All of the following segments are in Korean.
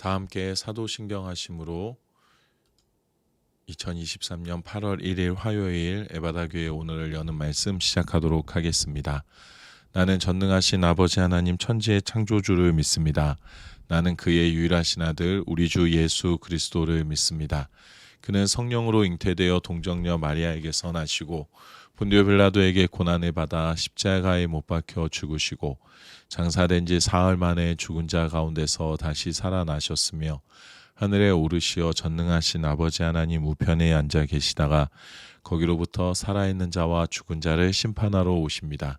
다 함께 사도신경 하심으로 2023년 8월 1일 화요일 에바다 교회 오늘을 여는 말씀 시작하도록 하겠습니다. 나는 전능하신 아버지 하나님 천지의 창조주를 믿습니다. 나는 그의 유일하신 아들 우리 주 예수 그리스도를 믿습니다. 그는 성령으로 잉태되어 동정녀 마리아에게서 나시고 본디오 빌라도에게 고난을 받아 십자가에 못 박혀 죽으시고 장사된 지 사흘 만에 죽은 자 가운데서 다시 살아나셨으며 하늘에 오르시어 전능하신 아버지 하나님 우편에 앉아 계시다가 거기로부터 살아있는 자와 죽은 자를 심판하러 오십니다.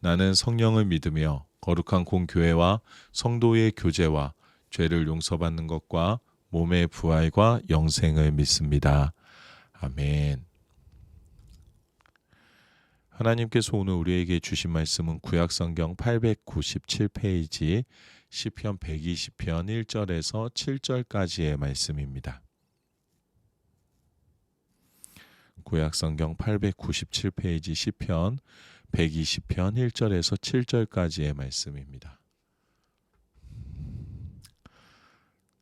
나는 성령을 믿으며 거룩한 공교회와 성도의 교제와 죄를 용서받는 것과 몸의 부활과 영생을 믿습니다. 아멘. 하나님께서 오늘 우리에게 주신 말씀은 구약성경 897페이지 시편 120편 1절에서 7절까지의 말씀입니다. 구약성경 897페이지 시편 120편 1절에서 7절까지의 말씀입니다.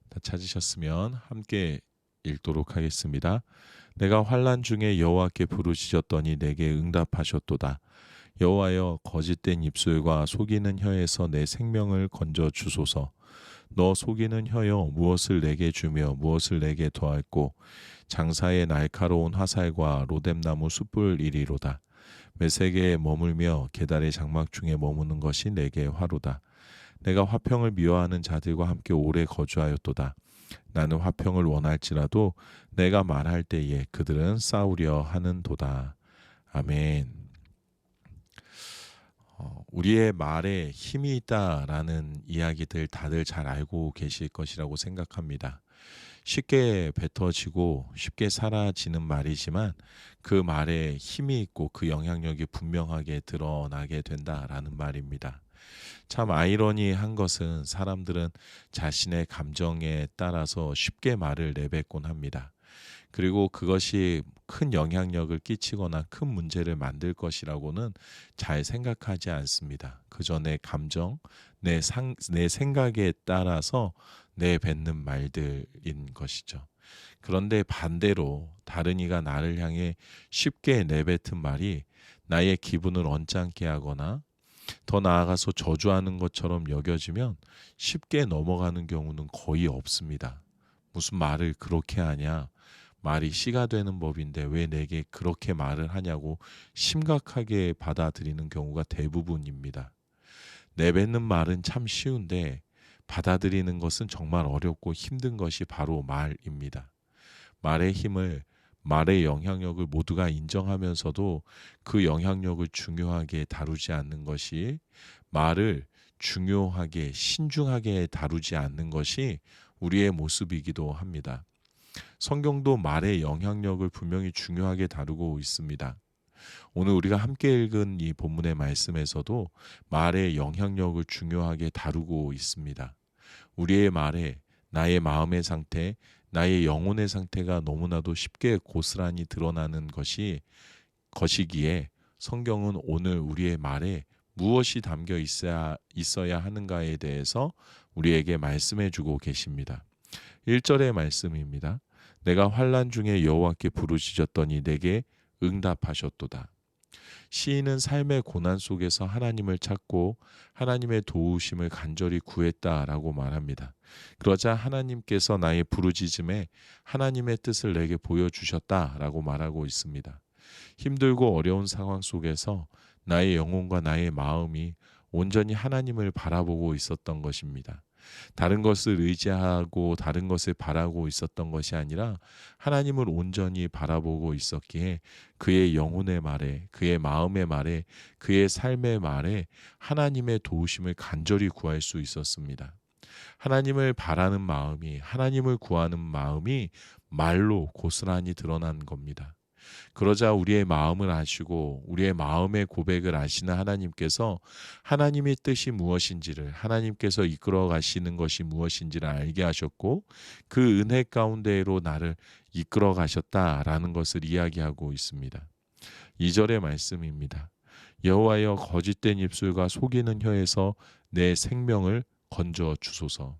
다 찾으셨으면 함께 읽도록 하겠습니다. 내가 환난 중에 여호와께 부르짖었더니 내게 응답하셨도다. 여호와여 거짓된 입술과 속이는 혀에서 내 생명을 건져 주소서. 너 속이는 혀여 무엇을 내게 주며 무엇을 내게 더할꼬. 장사의 날카로운 화살과 로뎀나무 숯불 이리로다. 메세게에 머물며 계달의 장막 중에 머무는 것이 내게 화로다. 내가 화평을 미워하는 자들과 함께 오래 거주하였도다. 나는 화평을 원할지라도 내가 말할 때에 그들은 싸우려 하는도다. 아멘. 우리의 말에 힘이 있다라는 이야기들 다들 잘 알고 계실 것이라고 생각합니다. 쉽게 뱉어지고 쉽게 사라지는 말이지만 그 말에 힘이 있고 그 영향력이 분명하게 드러나게 된다라는 말입니다. 참 아이러니한 것은 사람들은 자신의 감정에 따라서 쉽게 말을 내뱉곤 합니다. 그리고 그것이 큰 영향력을 끼치거나 큰 문제를 만들 것이라고는 잘 생각하지 않습니다. 그저 내 감정, 내 생각에 따라서 내뱉는 말들인 것이죠. 그런데 반대로 다른 이가 나를 향해 쉽게 내뱉은 말이 나의 기분을 언짢게 하거나 더 나아가서 저주하는 것처럼 여겨지면 쉽게 넘어가는 경우는 거의 없습니다. 무슨 말을 그렇게 하냐? 말이 씨가 되는 법인데 왜 내게 그렇게 말을 하냐고 심각하게 받아들이는 경우가 대부분입니다. 내뱉는 말은 참 쉬운데 받아들이는 것은 정말 어렵고 힘든 것이 바로 말입니다. 말의 힘을, 말의 영향력을 모두가 인정하면서도 그 영향력을 중요하게 다루지 않는 것이, 말을 중요하게 신중하게 다루지 않는 것이 우리의 모습이기도 합니다. 성경도 말의 영향력을 분명히 중요하게 다루고 있습니다. 오늘 우리가 함께 읽은 이 본문의 말씀에서도 말의 영향력을 중요하게 다루고 있습니다. 우리의 말에 나의 마음의 상태, 나의 영혼의 상태가 너무나도 쉽게 고스란히 드러나는 것이기에 성경은 오늘 우리의 말에 무엇이 담겨 있어야 하는가에 대해서 우리에게 말씀해 주고 계십니다. 1절의 말씀입니다. 내가 환난 중에 여호와께 부르짖었더니 내게 응답하셨도다. 시인은 삶의 고난 속에서 하나님을 찾고 하나님의 도우심을 간절히 구했다라고 말합니다. 그러자 하나님께서 나의 부르짖음에 하나님의 뜻을 내게 보여주셨다라고 말하고 있습니다. 힘들고 어려운 상황 속에서 나의 영혼과 나의 마음이 온전히 하나님을 바라보고 있었던 것입니다. 다른 것을 의지하고 다른 것을 바라고 있었던 것이 아니라 하나님을 온전히 바라보고 있었기에 그의 영혼의 말에, 그의 마음의 말에, 그의 삶의 말에 하나님의 도우심을 간절히 구할 수 있었습니다. 하나님을 바라는 마음이, 하나님을 구하는 마음이 말로 고스란히 드러난 겁니다. 그러자 우리의 마음을 아시고 우리의 마음의 고백을 아시는 하나님께서 하나님의 뜻이 무엇인지를, 하나님께서 이끌어 가시는 것이 무엇인지를 알게 하셨고 그 은혜 가운데로 나를 이끌어 가셨다라는 것을 이야기하고 있습니다. 2절의 말씀입니다. 여호와여 거짓된 입술과 속이는 혀에서 내 생명을 건져 주소서.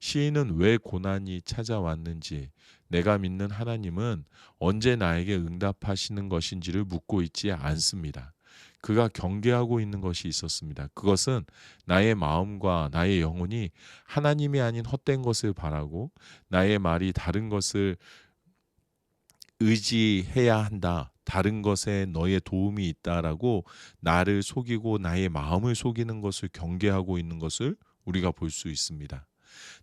시인은 왜 고난이 찾아왔는지, 내가 믿는 하나님은 언제 나에게 응답하시는 것인지를 묻고 있지 않습니다. 그가 경계하고 있는 것이 있었습니다. 그것은 나의 마음과 나의 영혼이 하나님이 아닌 헛된 것을 바라고 나의 말이 다른 것을 의지해야 한다. 다른 것에 너의 도움이 있다라고 나를 속이고 나의 마음을 속이는 것을 경계하고 있는 것을 우리가 볼 수 있습니다.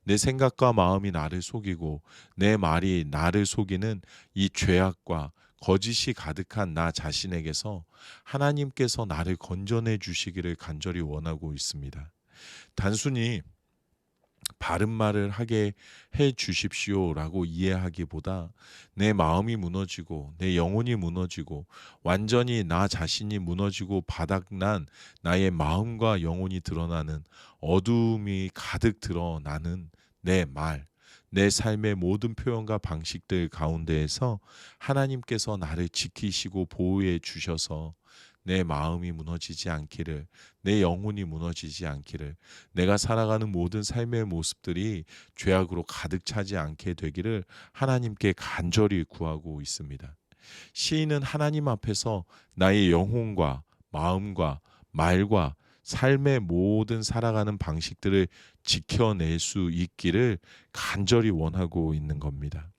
내 생각과 마음이 나를 속이고 내 말이 나를 속이는 이 죄악과 거짓이 가득한 나 자신에게서 하나님께서 나를 건져내 주시기를 간절히 원하고 있습니다. 단순히 바른 말을 하게 해 주십시오라고 이해하기보다 내 마음이 무너지고 내 영혼이 무너지고 완전히 나 자신이 무너지고 바닥난 나의 마음과 영혼이 드러나는 어두움이 가득 드러나는 내 말, 내 삶의 모든 표현과 방식들 가운데에서 하나님께서 나를 지키시고 보호해 주셔서 내 마음이 무너지지 않기를, 내 영혼이 무너지지 않기를, 내가 살아가는 모든 삶의 모습들이 죄악으로 가득 차지 않게 되기를 하나님께 간절히 구하고 있습니다. 시인은 하나님 앞에서 나의 영혼과 마음과 말과 삶의 모든 살아가는 방식들을 지켜낼 수 있기를 간절히 원하고 있는 겁니다.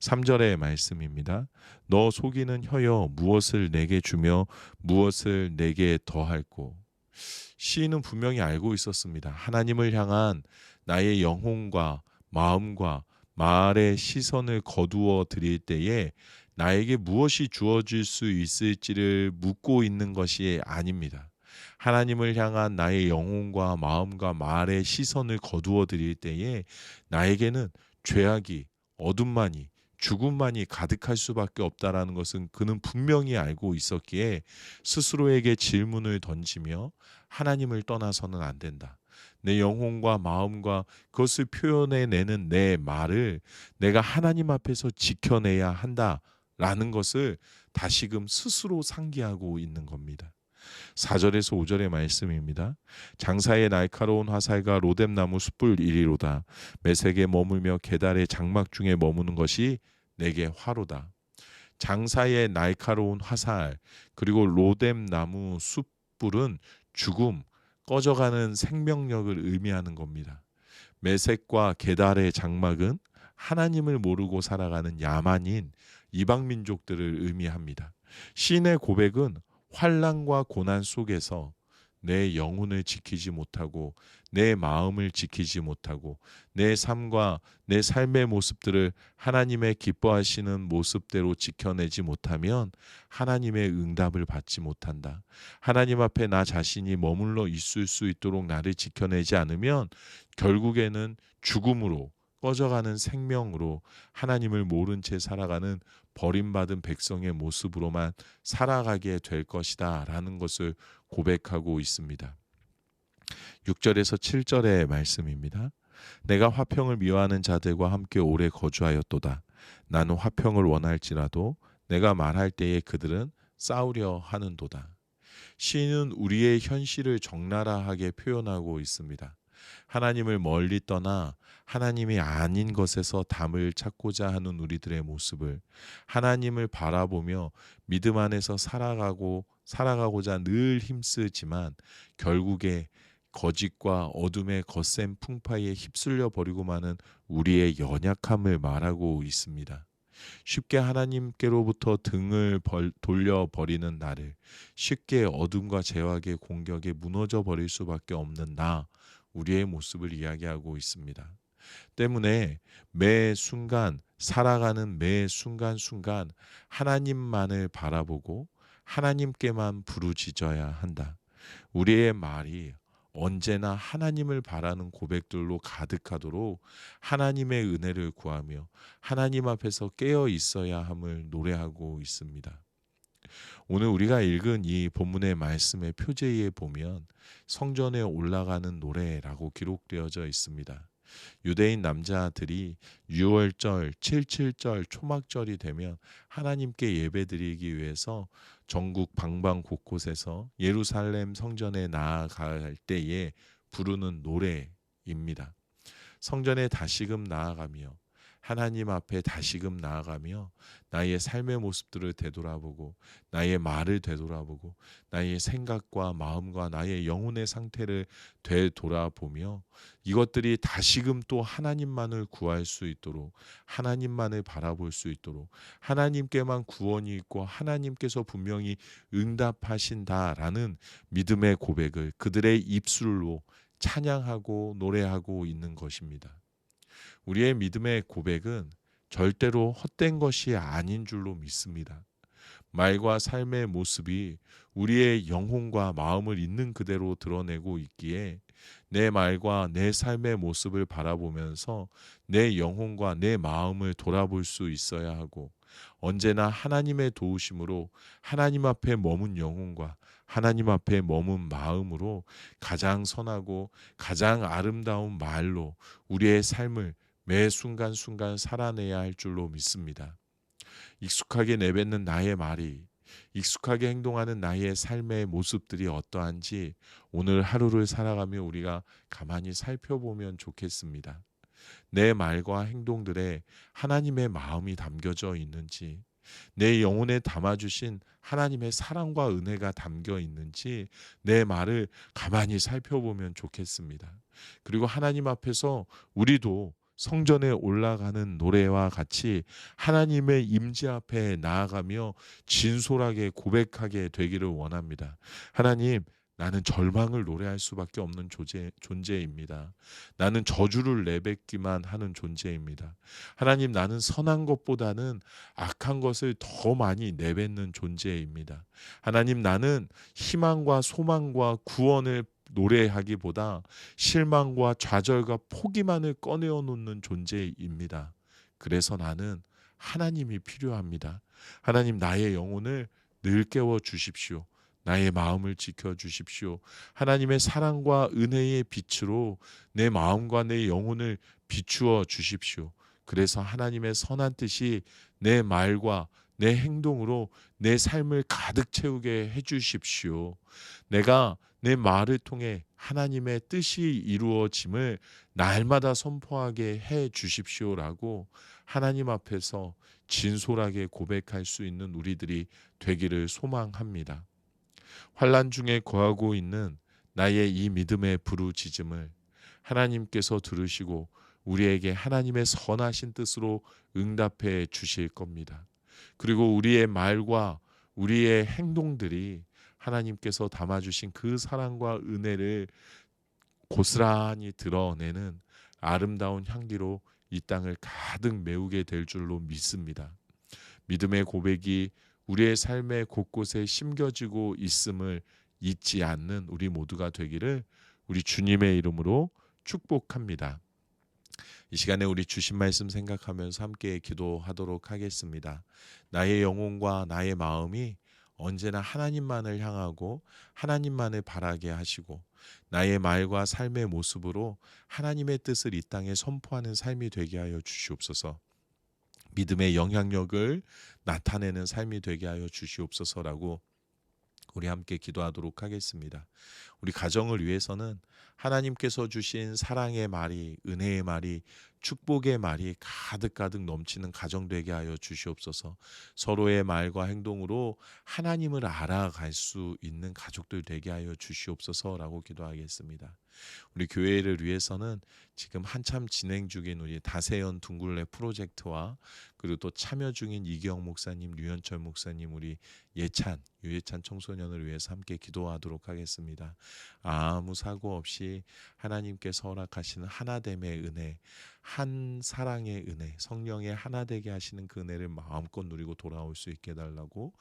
3절의 말씀입니다. 너 속이는 혀여 무엇을 내게 주며 무엇을 내게 더할꼬. 시인은 분명히 알고 있었습니다. 하나님을 향한 나의 영혼과 마음과 말의 시선을 거두어 드릴 때에 나에게 무엇이 주어질 수 있을지를 묻고 있는 것이 아닙니다. 하나님을 향한 나의 영혼과 마음과 말의 시선을 거두어 드릴 때에 나에게는 죄악이, 어둠만이, 죽음만이 가득할 수밖에 없다라는 것은 그는 분명히 알고 있었기에 스스로에게 질문을 던지며 하나님을 떠나서는 안 된다. 내 영혼과 마음과 그것을 표현해내는 내 말을 내가 하나님 앞에서 지켜내야 한다라는 것을 다시금 스스로 상기하고 있는 겁니다. 4절에서 5절의 말씀입니다. 장사의 날카로운 화살과 로뎀나무 숯불 이리로다. 메색에 머물며 계달의 장막 중에 머무는 것이 내게 화로다. 장사의 날카로운 화살 그리고 로뎀나무 숯불은 죽음, 꺼져가는 생명력을 의미하는 겁니다. 메색과 게달의 장막은 하나님을 모르고 살아가는 야만인 이방 민족들을 의미합니다. 시인의 고백은 환난과 고난 속에서 내 영혼을 지키지 못하고 내 마음을 지키지 못하고 내 삶과 내 삶의 모습들을 하나님의 기뻐하시는 모습대로 지켜내지 못하면 하나님의 응답을 받지 못한다. 하나님 앞에 나 자신이 머물러 있을 수 있도록 나를 지켜내지 않으면 결국에는 죽음으로 꺼져가는 생명으로 하나님을 모른 채 살아가는 버림받은 백성의 모습으로만 살아가게 될 것이다 라는 것을 고백하고 있습니다. 6절에서 7절의 말씀입니다. 내가 화평을 미워하는 자들과 함께 오래 거주하였도다. 나는 화평을 원할지라도 내가 말할 때에 그들은 싸우려 하는도다. 시인은 우리의 현실을 적나라하게 표현하고 있습니다. 하나님을 멀리 떠나 하나님이 아닌 것에서 담을 찾고자 하는 우리들의 모습을 하나님을 바라보며 믿음 안에서 살아가고자 늘 힘쓰지만 결국에 거짓과 어둠의 거센 풍파에 휩쓸려 버리고 마는 우리의 연약함을 말하고 있습니다. 쉽게 하나님께로부터 등을 돌려버리는 나를 쉽게 어둠과 죄악의 공격에 무너져 버릴 수밖에 없는 나 우리의 모습을 이야기하고 있습니다. 때문에 매 순간 살아가는 매 순간순간 하나님만을 바라보고 하나님께만 부르짖어야 한다. 우리의 말이 언제나 하나님을 바라는 고백들로 가득하도록 하나님의 은혜를 구하며 하나님 앞에서 깨어 있어야 함을 노래하고 있습니다. 오늘 우리가 읽은 이 본문의 말씀의 표제에 보면 성전에 올라가는 노래라고 기록되어져 있습니다. 유대인 남자들이 6월절, 77절, 초막절이 되면 하나님께 예배드리기 위해서 전국 방방 곳곳에서 예루살렘 성전에 나아갈 때에 부르는 노래입니다. 성전에 다시금 나아가며 하나님 앞에 다시금 나아가며 나의 삶의 모습들을 되돌아보고 나의 말을 되돌아보고 나의 생각과 마음과 나의 영혼의 상태를 되돌아보며 이것들이 다시금 또 하나님만을 구할 수 있도록 하나님만을 바라볼 수 있도록 하나님께만 구원이 있고 하나님께서 분명히 응답하신다라는 믿음의 고백을 그들의 입술로 찬양하고 노래하고 있는 것입니다. 우리의 믿음의 고백은 절대로 헛된 것이 아닌 줄로 믿습니다. 말과 삶의 모습이 우리의 영혼과 마음을 있는 그대로 드러내고 있기에 내 말과 내 삶의 모습을 바라보면서 내 영혼과 내 마음을 돌아볼 수 있어야 하고 언제나 하나님의 도우심으로 하나님 앞에 머문 영혼과 하나님 앞에 머문 마음으로 가장 선하고 가장 아름다운 말로 우리의 삶을 매 순간순간 살아내야 할 줄로 믿습니다. 익숙하게 내뱉는 나의 말이 익숙하게 행동하는 나의 삶의 모습들이 어떠한지 오늘 하루를 살아가며 우리가 가만히 살펴보면 좋겠습니다. 내 말과 행동들에 하나님의 마음이 담겨져 있는지 내 영혼에 담아주신 하나님의 사랑과 은혜가 담겨 있는지 내 말을 가만히 살펴보면 좋겠습니다. 그리고 하나님 앞에서 우리도 성전에 올라가는 노래와 같이 하나님의 임재 앞에 나아가며 진솔하게 고백하게 되기를 원합니다. 하나님, 나는 절망을 노래할 수밖에 없는 존재입니다. 나는 저주를 내뱉기만 하는 존재입니다. 하나님, 나는 선한 것보다는 악한 것을 더 많이 내뱉는 존재입니다. 하나님, 나는 희망과 소망과 구원을 노래하기보다 실망과 좌절과 포기만을 꺼내어 놓는 존재입니다. 그래서 나는 하나님이 필요합니다. 하나님, 나의 영혼을 늘 깨워 주십시오. 나의 마음을 지켜 주십시오. 하나님의 사랑과 은혜의 빛으로 내 마음과 내 영혼을 비추어 주십시오. 그래서 하나님의 선한 뜻이 내 말과 내 행동으로 내 삶을 가득 채우게 해 주십시오. 내가 내 말을 통해 하나님의 뜻이 이루어짐을 날마다 선포하게 해 주십시오라고 하나님 앞에서 진솔하게 고백할 수 있는 우리들이 되기를 소망합니다. 환난 중에 거하고 있는 나의 이 믿음의 부르짖음을 하나님께서 들으시고 우리에게 하나님의 선하신 뜻으로 응답해 주실 겁니다. 그리고 우리의 말과 우리의 행동들이 하나님께서 담아주신 그 사랑과 은혜를 고스란히 드러내는 아름다운 향기로 이 땅을 가득 메우게 될 줄로 믿습니다. 믿음의 고백이 우리의 삶의 곳곳에 심겨지고 있음을 잊지 않는 우리 모두가 되기를 우리 주님의 이름으로 축복합니다. 이 시간에 우리 주신 말씀 생각하면서 함께 기도하도록 하겠습니다. 나의 영혼과 나의 마음이 언제나 하나님만을 향하고 하나님만을 바라게 하시고 나의 말과 삶의 모습으로 하나님의 뜻을 이 땅에 선포하는 삶이 되게 하여 주시옵소서. 믿음의 영향력을 나타내는 삶이 되게 하여 주시옵소서라고 우리 함께 기도하도록 하겠습니다. 우리 가정을 위해서는 하나님께서 주신 사랑의 말이, 은혜의 말이, 축복의 말이 가득가득 넘치는 가정 되게 하여 주시옵소서. 서로의 말과 행동으로 하나님을 알아갈 수 있는 가족들 되게 하여 주시옵소서라고 기도하겠습니다. 우리 교회를 위해서는 지금 한참 진행 중인 우리 다세연 둥굴레 프로젝트와 그리고 또 참여 중인 이기영 목사님, 류현철 목사님, 우리 유예찬 청소년을 위해서 함께 기도하도록 하겠습니다. 아무 사고 없이 하나님께서 허락하시는 하나됨의 은혜, 한 사랑의 은혜, 성령의 하나 되게 하시는 그 은혜를 마음껏 누리고 돌아올 수 있게 해달라고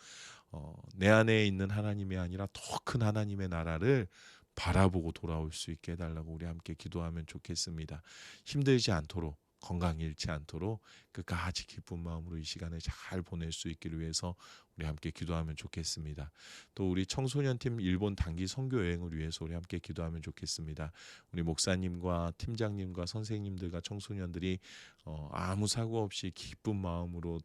내 안에 있는 하나님이 아니라 더 큰 하나님의 나라를 바라보고 돌아올 수 있게 해달라고 우리 함께 기도하면 좋겠습니다. 힘들지 않도록 건강 잃지 않도록 끝까지 기쁜 마음으로 이 시간을 잘 보낼 수 있기를 위해서 우리 함께 기도하면 좋겠습니다. 또 우리 청소년팀 일본 단기 선교 여행을 위해서 우리 함께 기도하면 좋겠습니다. 우리 목사님과 팀장님과 선생님들과 청소년들이 아무 사고 없이 기쁜 마음으로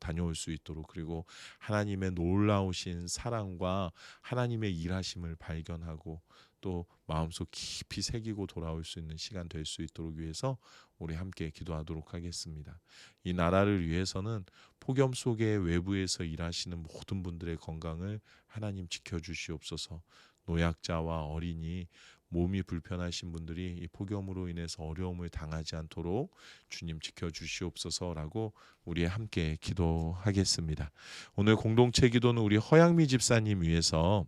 다녀올 수 있도록, 그리고 하나님의 놀라우신 사랑과 하나님의 일하심을 발견하고 또 마음속 깊이 새기고 돌아올 수 있는 시간 될 수 있도록 위해서 우리 함께 기도하도록 하겠습니다. 이 나라를 위해서는 폭염 속에 외부에서 일하시는 모든 분들의 건강을 하나님 지켜주시옵소서. 노약자와 어린이, 몸이 불편하신 분들이 이 폭염으로 인해서 어려움을 당하지 않도록 주님 지켜주시옵소서라고 우리 함께 기도하겠습니다. 오늘 공동체 기도는 우리 허양미 집사님 위해서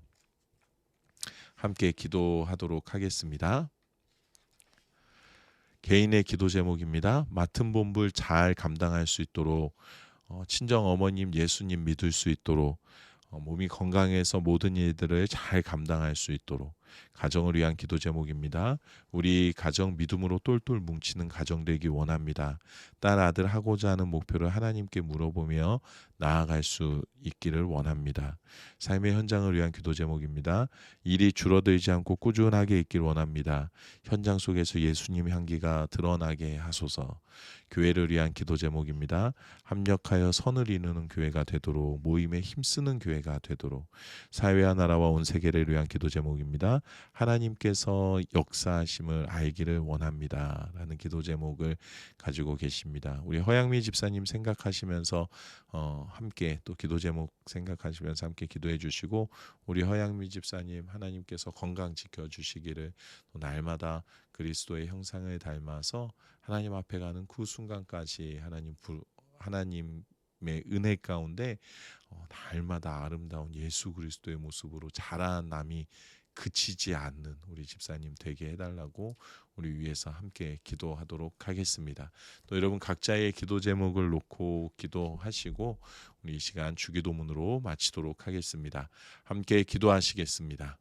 함께 기도하도록 하겠습니다. 개인의 기도 제목입니다. 맡은 본분을 잘 감당할 수 있도록, 친정 어머님 예수님 믿을 수 있도록, 몸이 건강해서 모든 일들을 잘 감당할 수 있도록, 가정을 위한 기도 제목입니다. 우리 가정 믿음으로 똘똘 뭉치는 가정 되기 원합니다. 딸 아들 하고자 하는 목표를 하나님께 물어보며 나아갈 수 있기를 원합니다. 삶의 현장을 위한 기도 제목입니다. 일이 줄어들지 않고 꾸준하게 있길 원합니다. 현장 속에서 예수님 향기가 드러나게 하소서. 교회를 위한 기도 제목입니다. 합력하여 선을 이루는 교회가 되도록, 모임에 힘쓰는 교회가 되도록. 사회와 나라와 온 세계를 위한 기도 제목입니다. 하나님께서 역사하심을 알기를 원합니다 라는 기도 제목을 가지고 계십니다. 우리 허양미 집사님 생각하시면서 함께 또 기도 제목 생각하시면서 함께 기도해 주시고, 우리 허양미 집사님 하나님께서 건강 지켜주시기를, 또 날마다 그리스도의 형상을 닮아서 하나님 앞에 가는 그 순간까지 하나님의 은혜 가운데 날마다 아름다운 예수 그리스도의 모습으로 자라남이 그치지 않는 우리 집사님 되게 해달라고 우리 위해서 함께 기도하도록 하겠습니다. 또 여러분 각자의 기도 제목을 놓고 기도하시고 우리 이 시간 주기도문으로 마치도록 하겠습니다. 함께 기도하시겠습니다.